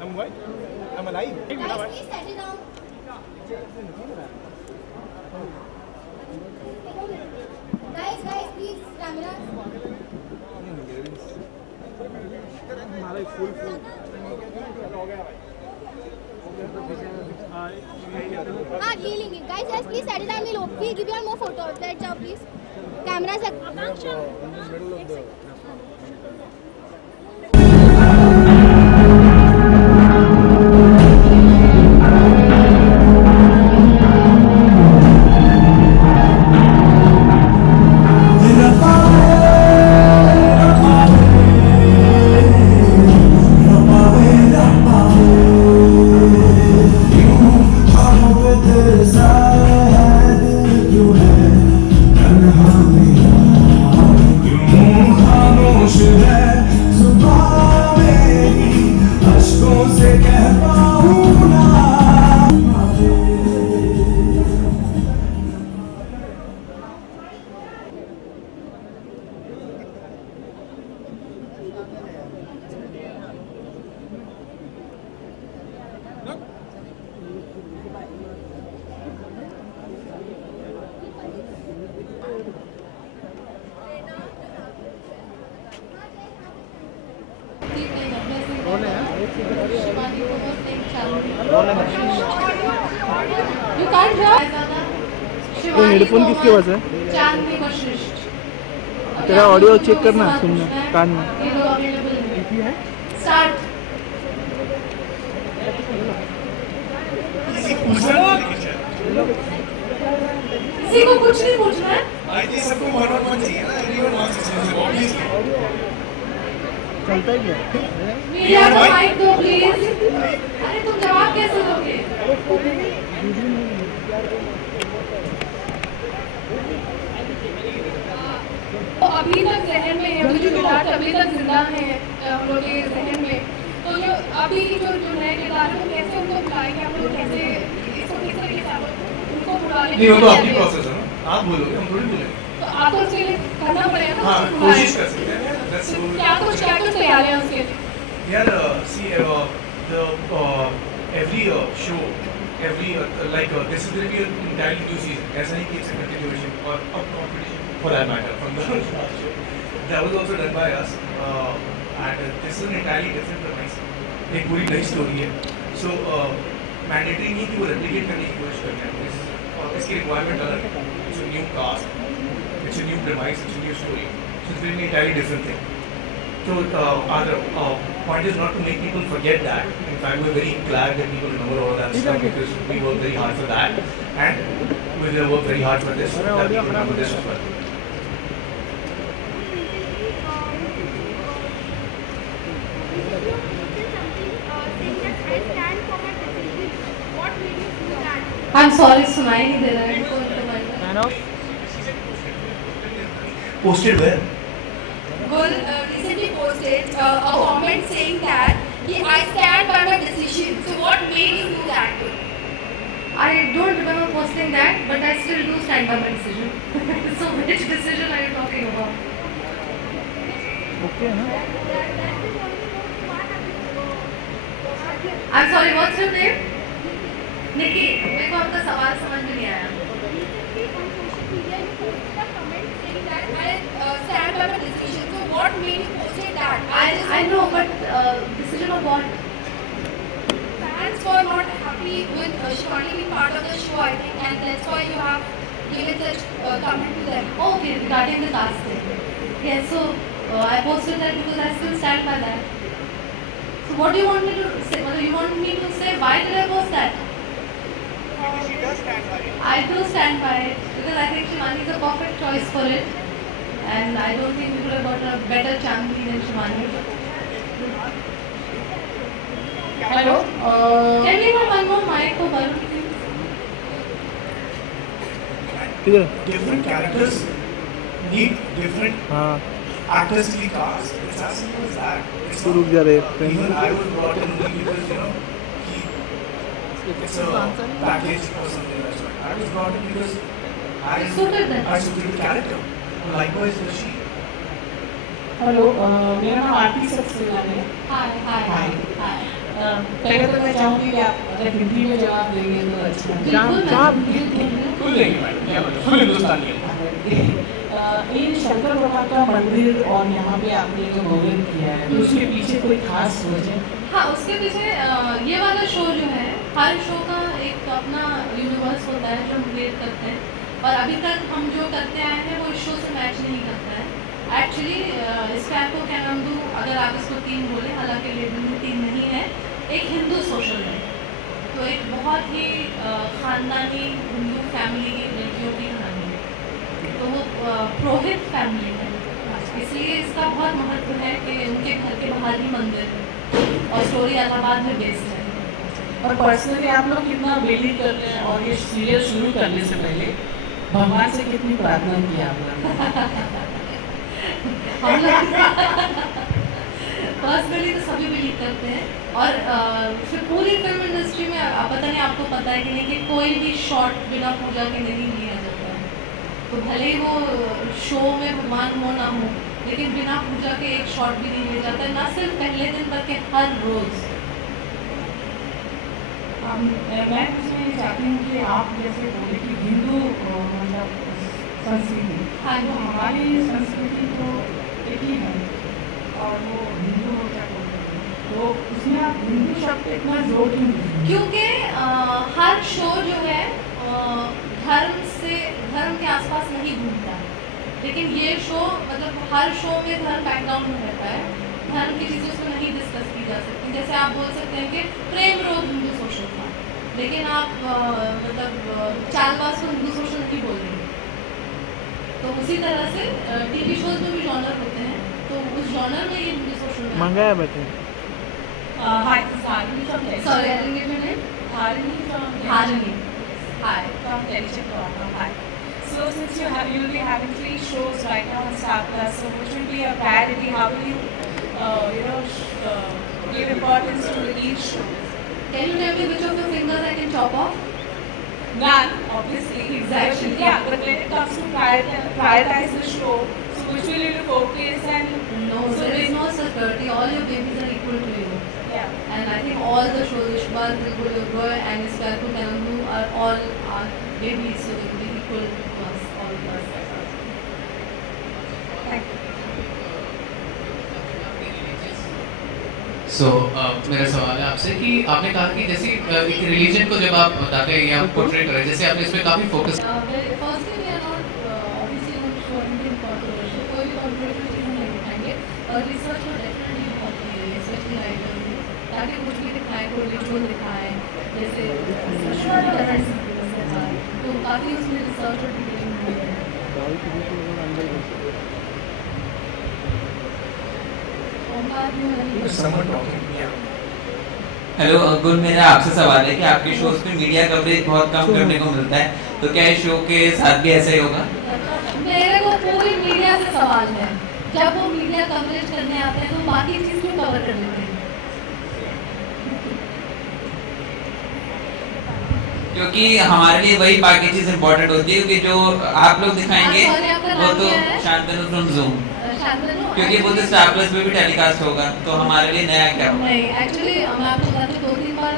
I'm what? I'm alive. Guys, please settle down. Guys, please, camera. Healing. Guys, please settle down. We'll give you all more photos. Let's go, please. Cameras at action. You can't hear? Headphone किसके पास है? तेरा audio check करना सुनना कान में। Start. किसी को कुछ नहीं पूछना है? सबको वन चाहिए ना, everyone wants to obviously. चलता है क्या? मीडिया को माइक दो प्लीज। अरे तुम जवाब कैसे दोगे? तो अभी तक जहन में है, जो किरदार अभी तक जिंदा है हम लोग के जहन में, तो जो अभी जो नए किरदार है वो कैसे उनको बुलाएंगे, हम लोग कैसे इसको किस तरीके से उनको बुलाने? नहीं, वो तो आपकी प्रोसेस है ना, आप बोलोगे, हम थोड़ी बोलेंगे। तो आपको उसके लिए करना पड़ेगा ना। हाँ, कोशिश कर सकते हैं। क्या कुछ तैयारी है उसके लिए? यार, see, every show, every like this is going to be an entirely new season. ऐसा नहीं कि it's a continuation or a competition for that matter from the last show. That was also done by us, and this is an entirely different premise. एक पूरी नई story है, so mandatory नहीं कि वो replicate करने की कोशिश करते हैं. इसकी requirement अलग है. It's a new cast, it's a new premise, it's a new story. So it's really an entirely different thing. So our point is not to make people forget that. In fact, we're very glad that people remember all that stuff because we work very hard for that, and we will work very hard for this. That people remember this as well. I'm sorry, सुनाई नहीं दे रहा है। Posted where? Gul recently posted a comment saying that I stand by my decision. So what made you do that? I don't remember posting that, but I still do stand by my decision. So which decision are you talking about? Okay, huh? I'm sorry, what's your name? Nikki, मेरे को आपका सवाल समझ में नहीं आया। Stand by my decision. So what made you post that? I know, but decision of what? Fans were not happy with Shivani being part of the show, I think, and that's why you have given such comment to them. Okay, regarding the casting. Yes, so I posted that because I still stand by that. So what do you want me to say? What do you want me to say? Why did I post that? Because she does stand by it. I do stand by it because I think Shivani is a perfect choice for it, and I don't think we could have got a better Chandni than Shivani. Hello. Can we have one more mic for Varun, please? Different characters need different actors to be cast. It's as simple as that. रुक जा रहे Even I was brought in only because it's a package or something like that. I was brought in because I suited the character. Likewise, was she. Hello, मेरा नाम आरती सक्सेना है। हाय। पहले तो मैं चाहूँगी कि आप अगर हिंदी में जवाब देंगे तो अच्छा फुल देंगे मैडम, फुल हिंदुस्तानी है। इन शंकर भगवान का मंदिर और यहाँ पे आपने जो भोजन किया है तो उसके पीछे कोई खास वजह? हाँ, उसके पीछे ये वाला शो जो है, हर शो का एक अपना यूनिवर्स होता है जो हम क्रिएट करते हैं, और अभी तक हम जो करते आए हैं वो इस शो से मैच नहीं करता है। एक्चुअली स्कैर्को कैनंदू, अगर आप इसको 3 बोले, हालांकि लेबल में 3 नहीं है, एक हिंदू सोशल है, तो एक बहुत ही ख़ानदानी हिंदू फैमिली की लड़कियों की कहानी है, तो वो पुरोहित फैमिली है, इसलिए इसका बहुत महत्व है कि उनके घर के बाहर ही मंदिर है और स्टोरी इलाहाबाद में बेस्ड है। और पर्सनली आप लोग कितना बिलीव करते हैं और ये सीरियल शुरू करने से पहले भगवान से कितनी प्रार्थना की आप लोग? हम लोग पर्सनली तो सभी बिलीव करते हैं, और फिर पूरी फिल्म इंडस्ट्री में पता नहीं आपको पता है कि नहीं कि कोई भी शॉट बिना पूजा के नहीं लिया जाता है, तो भले ही वो शो में भगवान हो ना हो, लेकिन बिना पूजा के एक शॉट भी नहीं लिया जाता है, ना सिर्फ पहले दिन बल्कि हर रोज़। मैं उसमें चाहती हूँ कि आप जैसे बोले कि हिंदू मतलब संस्कृति, हाँ, तो हमारी संस्कृति तो एक ही है और वो हिंदू क्या बोलते हैं, तो उसमें आप हिंदू शब्द पे इतना जोर क्यों देते हैं? क्योंकि हर शो जो है धर्म के आसपास नहीं घूमता है, लेकिन ये शो मतलब हर शो में धर्म बैकग्राउंड में रहता है, धर्म की चीज़ें उसमें नहीं डिस्कस की जा सकती। जैसे आप बोल सकते हैं कि प्रेम रोग हिंदू सोशल था, लेकिन आप मतलब चालबाज को हिंदू सोशल नहीं बोल रहे, तो उसी तरह से टीवी शोज में भी जॉनर होते हैं, तो उस जॉनर में ये हिंदू सोशल मंगाया बेटे। Hi, this is Harini from Television. Sorry, I didn't get your name. Harini from Harini. Hi. From Television. Hi. So since you'll be having 3 shows right now on Star Plus, so which will be a priority? How will you, give importance to each show? Can you tell me which of your fingers I can chop off? None, obviously. Exactly. Yeah, but when it comes to prioritize the show, so which will you focus and? No, so there is no such priority. All your babies are equal to you. Yeah. And I think all the shows, Ishbal, Dilgul Yogoy and Skarku Kanandu are all our babies, so they will be equal to us, all of us. Thank you. So, मेरा सवाल है आपसे कि आपने कहा कि जैसे एक रिलीजन को जब आप बताते हैं या पोर्ट्रेट करें, जैसे आपने इसमें काफ़ी focus Firstly, we are not obviously going to show anything controversial. कोई भी controversial चीज़ नहीं दिखाएंगे, और रिसर्च को डेफिनेटली बहुत की है, स्पेशली राइटर ने, ताकि कुछ भी दिखाएं, कोई रिचुअल दिखाएं, जैसे तो काफ़ी उसमें रिसर्च और डिटेलिंग हुई है। हेलो अंकुर, मेरा आपसे सवाल है कि आपके शोज पे मीडिया कवरेज बहुत कम करने को मिलता है, तो क्या इस शो के साथ भी ऐसा ही होगा? मेरे को पूरी मीडिया से सवाल है, जब वो मीडिया कवरेज करने आते हैं तो बाकी चीज़ क्यों कवर कर लेते हैं? क्योंकि हमारे लिए वही बाकी चीज इम्पोर्टेंट होती है, क्योंकि जो आप लोग दिखाएंगे वो तो शांतनु फ्रॉम जूम, क्योंकि वो तो स्टार प्लस पे भी टेलीकास्ट होगा, तो हमारे लिए नया क्या होगा? नहीं, एक्चुअली मैं आपको बताती हूँ, 2-3 बार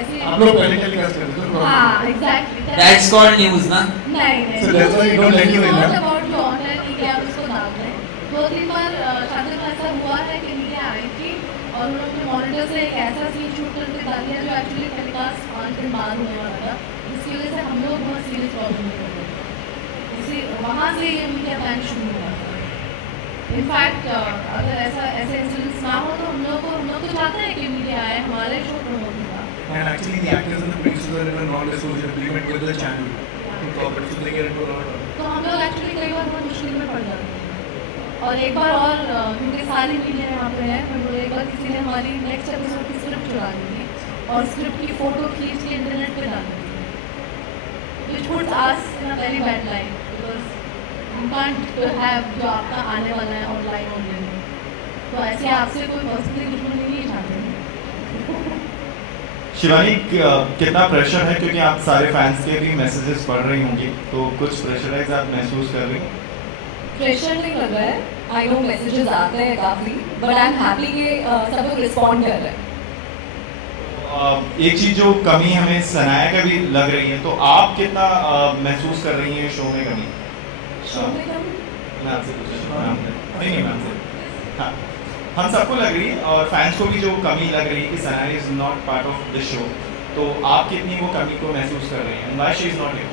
ऐसे आप लोग पहले टेलीकास्ट करते थे। हाँ, एग्जैक्टली। That's called news ना? नहीं। So that's why you don't let you in, Not ना? about जो ऑनलाइन मीडिया आप उसको डाल रहे हैं। 2-3 बार शादी में ऐसा हुआ है कि मीडिया आई थी और उन्होंने अपने मॉनिटर से एक ऐसा सीन शूट करके डाल दिया जो एक्चुअली टेलीकास्ट 5 दिन बाद होने वाला था, जिसकी वजह से हम लोग बहुत सीरियस प्रॉब्लम में पड़ गए। उसी वहाँ से ये मीडिया बैन शुरू हुआ था। इनफैक्ट अगर ऐसे इंसिडेंट्स ना हो तो हम लोग तो चाहते हैं कि मीडिया आए, हमारे शो प्रमोट होगा। And actually the actors and the producers are in a non-disclosure agreement with the channel to cooperate, so they get into a lot of तो हम लोग एक्चुअली कई बार बहुत मुश्किल में पड़ जाते हैं। और एक बार और क्योंकि सारी मीडिया यहाँ पे है, तो एक बार किसी ने हमारी नेक्स्ट एपिसोड की स्क्रिप्ट चुरा ली थी और स्क्रिप्ट की फ़ोटो खींच के इंटरनेट पे डाल दी थी, which puts us in a very bad light because you can't have जो आपका आने वाला है ऑनलाइन ऑनलाइन, तो ऐसे आपसे कोई पर्सनली दुश्मनी नहीं चाहते। शिवानी, कितना प्रेशर है, क्योंकि आप सारे फैंस के भी मैसेजेस पढ़ रही होंगी, तो कुछ प्रेशराइज आप महसूस कर रही हैं? प्रेशर नहीं लग रहा है, आई नो मैसेजेस आते हैं काफ़ी, बट आई एम हैप्पी कि सब लोग रिस्पॉन्ड कर रहे हैं। एक चीज जो कमी हमें सनाया का भी लग रही है, तो आप कितना महसूस कर रही हैं शो में कमी? मैं आपसे नहीं मैं आपसे हाँ, हम सबको लग रही है और फैंस को भी जो कमी लग रही है कि Sanaya is not part of the show, तो आप कितनी वो कमी को महसूस कर रही हैं? Why she is not here?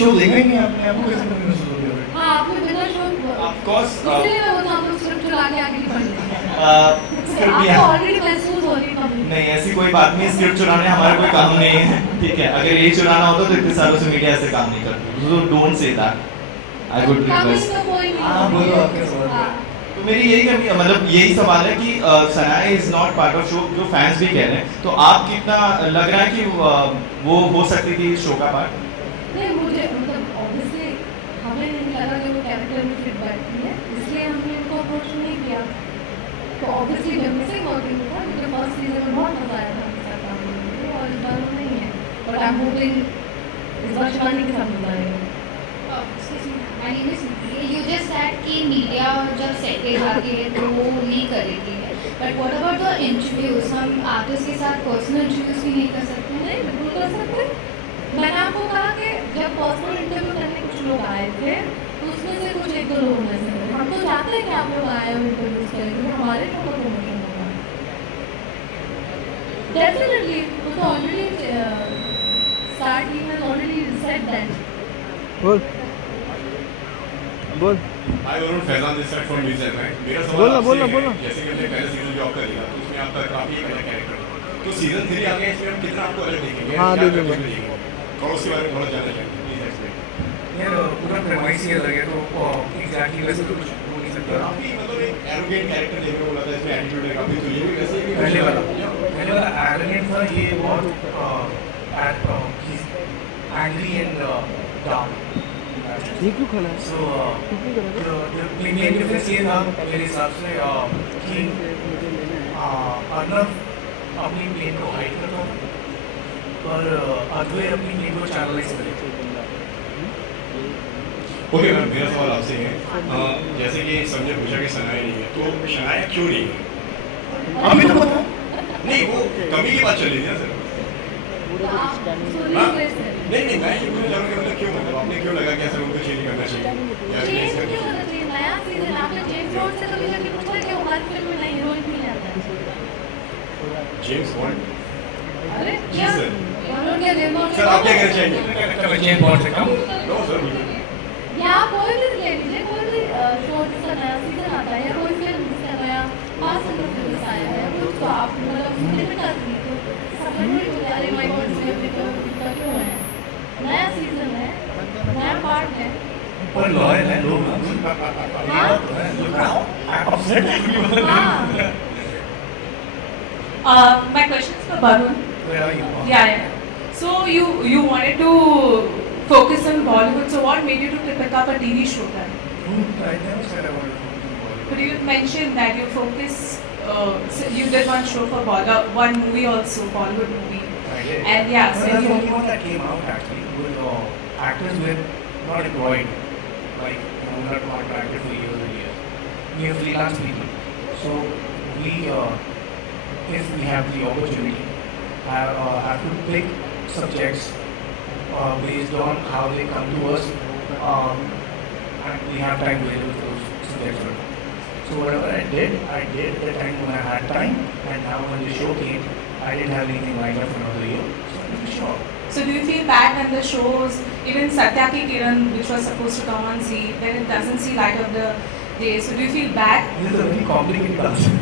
Show देख रही हैं आपने, आपको कैसे कमी महसूस हो रही है? हाँ, आपने बिना शो ऑफ कोर्स इसलिए मैं बोलता हूँ स्क्रिप्ट चला के आगे नहीं पढ़ी। स्क्रिप्ट भी आपको ऑलरेडी महसूस हो रही कमी। नहीं, ऐसी कोई बात नहीं, स्क्रिप्ट चुराने हमारा कोई काम नहीं है, ठीक है? अगर यही चुराना होता तो इतने सालों से मीडिया ऐसे काम नहीं करती, so don't say that. I would request. हाँ बोलो आपके सवाल। तो मेरी यही कमी, मतलब यही सवाल है कि Sanaya is not part of show, जो फैंस भी कह रहे हैं, तो आप कितना लग रहा है कि वो हो सकती थी शो का पार्ट? नहीं, मुझे मतलब ऑब्वियसली हमें नहीं लगा कि वो कैरेक्टर में फिट बैठती है, इसलिए हमने इनको अप्रोच नहीं किया। तो ऑब्वियसली जब मिसिंग होती था, मुझे फर्स्ट सीजन में बहुत मजा आया था उनके साथ काम करने में, और इस बार वो नहीं है, बट आई एम होपिंग इस बार शिवानी के साथ मजा आएगा। You just said कि मीडिया जब सेट पे जाती है तो वो नहीं करेगी, but what about the interviews? हम आर्टिस्ट के साथ पर्सनल इंटरव्यूज भी नहीं कर सकते हैं? नहीं, बिल्कुल कर सकते हैं। मैंने आपको कहा कि जब पर्सनल इंटरव्यू करने कुछ लोग आए थे, तो उसमें से कुछ एक दो लोग में से हम तो चाहते हैं कि आप लोग आए और इंटरव्यूज करें, क्योंकि हमारे शो का प्रमोशन होगा। डेफिनेटली वो तो already start team has already said that. बोल बोल hi Varun, Faizan this side from news eight. मेरा सवाल बोलना आपसे बोलना है, बोलना। जैसे कि हमने पहले सीजन जॉब कर लिया, तो उसमें आपका काफी एक अलग कैरेक्टर था, तो सीजन 3 आ गया, इसमें हम कितना आपको अलग देखेंगे? हाँ, क्या देखेंगे। करके देखेंगे? और उसके बारे में थोड़ा जानना चाहते हैं, प्लीज एक्सप्लेन। यार पूरा premise ही अलग है, तो एग्जैक्टली वैसे तो कुछ हो नहीं सकता। काफी मतलब एक एरोगेंट कैरेक्टर देखने को मिला था इसमें, एटीट्यूड है काफी, तो ये भी वैसे ही पहले वाला arrogant था, ये बहुत angry and dark। ये क्यों खड़ा है? So the main difference ये था मेरे हिसाब से कि अर्नव अपनी प्लेन को हाइड करता था और अद्वैत अपनी प्लेन को चैनलाइज करता था। ओके मैम, मेरा सवाल आपसे है, जैसे कि सबने पूछा कि सनाया नहीं है, तो शनाया क्यों नहीं है? अभी तो पता नहीं, वो कमी की बात चल रही थी ना सर। हाँ? नहीं, मैं ये पूछना चाह रहा हूँ कि मतलब क्यों, मतलब आपने क्यों लगा कि ऐसा उनको चेंज करना चाहिए या चेंज रिप्लेस करना क्यों चाहिए? होना चाहिए? नया सीजन आपने जेम्स बॉन्ड से कभी जाके पूछा कि वो हर फिल्म में नई हीरोइन क्यों लाता है? James bond? अरे जी क्या सर। बोलो क्या जेम्स बॉन्ड? सर आप क्या कहना चाहेंगे? जेम्स बॉन्ड से कम? नो सर, बिल्कुल। या कोई भी ले लीजिए, कोई भी शो जिसका नया सीजन आता है या कोई फिल्म जिसका नया 5 सीजन आया है, वो तो आप मतलब लिमिट आती है, तो सब लोग अरे माय गॉड इतना क्यों है? नया सीजन है, नया पार्ट है। पर लॉयल है लोग ना, ये बात तो है, look now, I'm upset। My question is for Varun. Where are you? Yeah. So you wanted to focus on Bollywood. So what made you to pick up a TV show then? I never said I wanted to focus on Bollywood. But you mentioned that you focus. So you did one show for Bollywood, one movie also, Bollywood movie. I did. And yeah, No, so that's the you. only one that came out actually. With actors who were not employed, like not contracted for years and years. We are freelance people, so we, if we have the opportunity, have to pick subjects based on how they come to us, and we have time available for those subjects. So whatever I did at the time when I had time, and now when the show came, I didn't have anything lined up for another year, so I did the show. So do you feel bad when the shows, even Satya Ki Kiran, which was supposed to come on Z, then it doesn't see light of the day? So do you feel bad? This is a very complicated answer.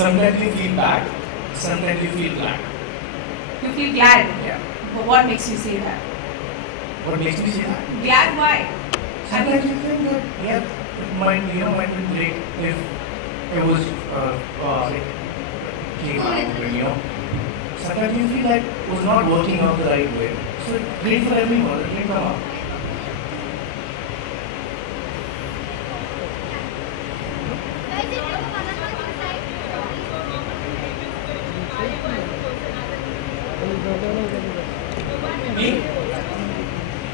Sometimes you feel bad, sometimes you feel glad. You feel glad? Yeah. But what makes you say that? What makes me say that? Glad why? Sometimes you think that, yeah, it might be great if it was like came out, Sometimes you feel like it was not working out the right way. So it's great for everyone, it may come out. Me?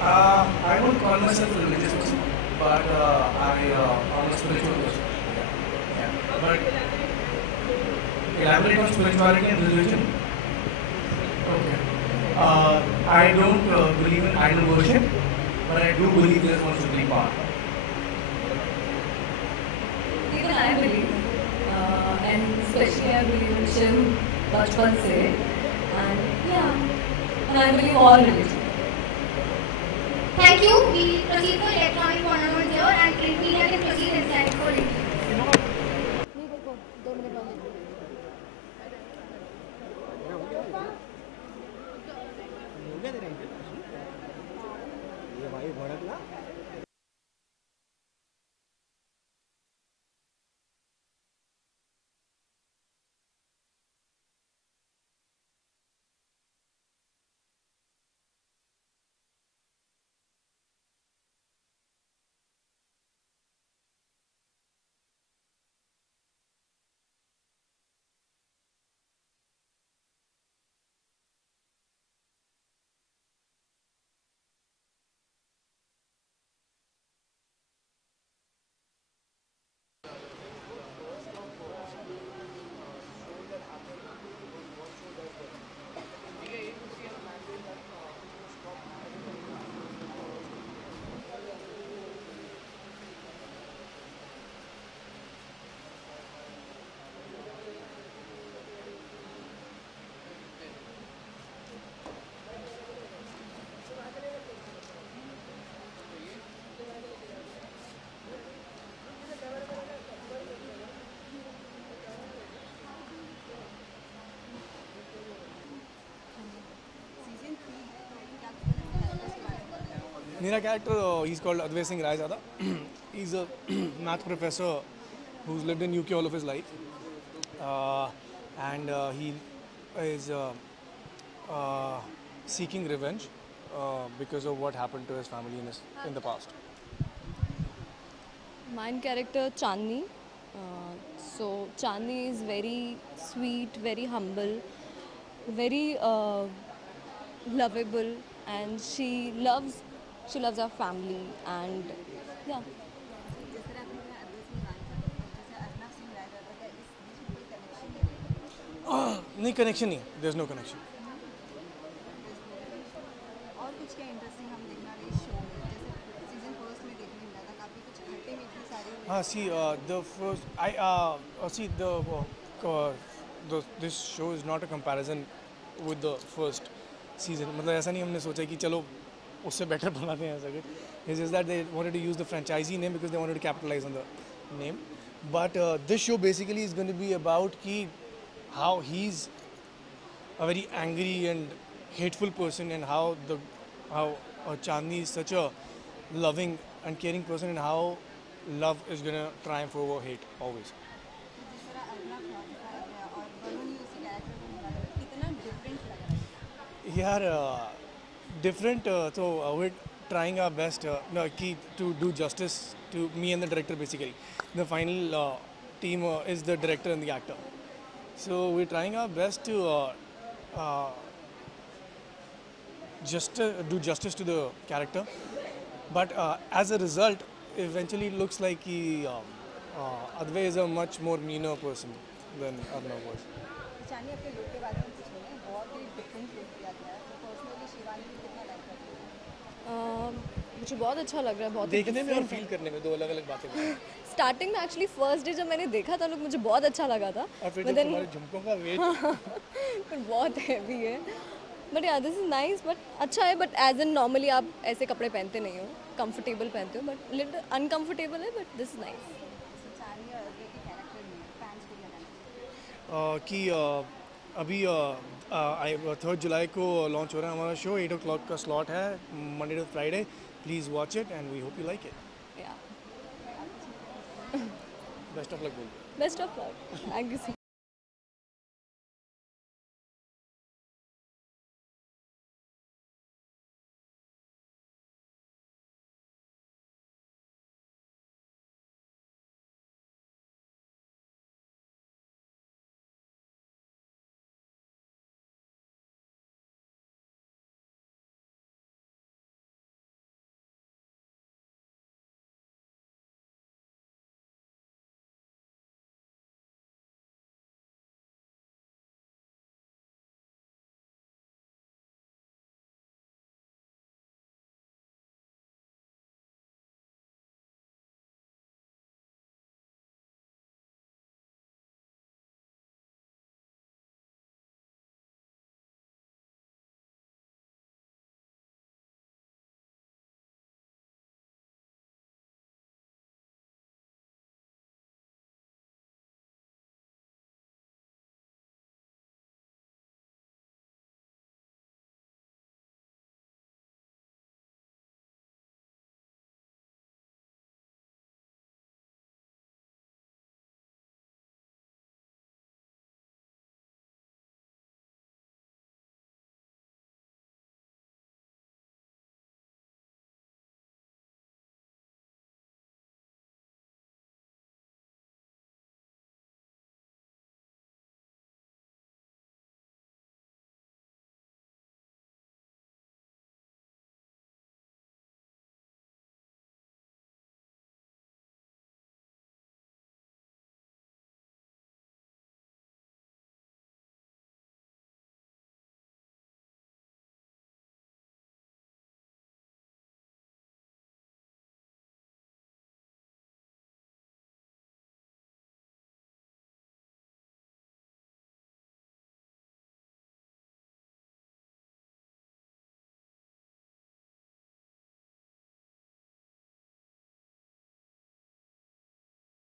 I won't call myself a religious person, but I'm a spiritual person. Yeah. But elaborate on spirituality and religion. Okay. I don't believe in idol worship, but I do believe there's one supreme power. Even I believe, and especially I believe in Shiv, bachpan se, and yeah, and I believe all religions. Thank you. We proceed for electronic tournament here, and print media can proceed inside for interviews. ये भाई भड़कना मेरा character he's called Advait Singh Raizada. He's a math professor who's lived in UK all of his life, and he is seeking revenge because of what happened to his family in the past. Mine character Chandni. So Chandni is very sweet, very humble, very lovable, and she loves our family, and yeah. नहीं connection नहीं, there's no connection. और कुछ क्या interesting हम देखना रहे show में, जैसे सीजन फर्स्ट में देखने मिला था काफ़ी कुछ खट्टे मीठे सारे. हाँ, see, the first this show is not a comparison with the first season. मतलब ऐसा नहीं हमने सोचा कि चलो उससे better बनाते हैं ऐसा कुछ. It's just that they wanted to use the franchisee name because they wanted to capitalize on the name. But this show basically is going to be about how he's a very angry and hateful person, and how Chandni is such a loving and caring person, and how love is going to triumph over hate always. जिस तरह अर्नब था दिखाया गया और वरुण उसी character को निभाया, कितना डिफरेंट लग रहा है. यार different, so we're trying our best to do justice to me and the director. Basically the final team is the director and the actor, so we're trying our best to just do justice to the character, but as a result eventually it looks like Advait is a much more meaner person than Arnab was. चांदी आपके look के बारे में कुछ बोलें, बहुत ही different look दिया गया है. तो पर्सनली शिवानी को कितना लाइक करती है? मुझे बहुत अच्छा लग रहा है, बहुत देखने में और फील करने में दो अलग अलग बातें हैं. स्टार्टिंग में एक्चुअली फर्स्ट डे जब मैंने देखा था, लोग मुझे बहुत अच्छा लगा था, और फिर तुम्हारे झुमकों का वेट बहुत हैवी है, बट यार दिस इज नाइस, बट अच्छा है. बट एज एन नॉर्मली आप ऐसे कपड़े पहनते नहीं हो, कंफर्टेबल पहनते हो, बट लिटिल अनकंफर्टेबल है, बट दिस इज नाइस. चांदी और अर्नब के कैरेक्टर में फैंस को क्या कहना कि अभी 3 जुलाई को लॉन्च हो रहा है हमारा शो. 8 o'clock का स्लॉट है, Monday to Friday. Please watch it and we hope you like it. या बेस्ट ऑफ लक बोल. Best of luck. Thank you so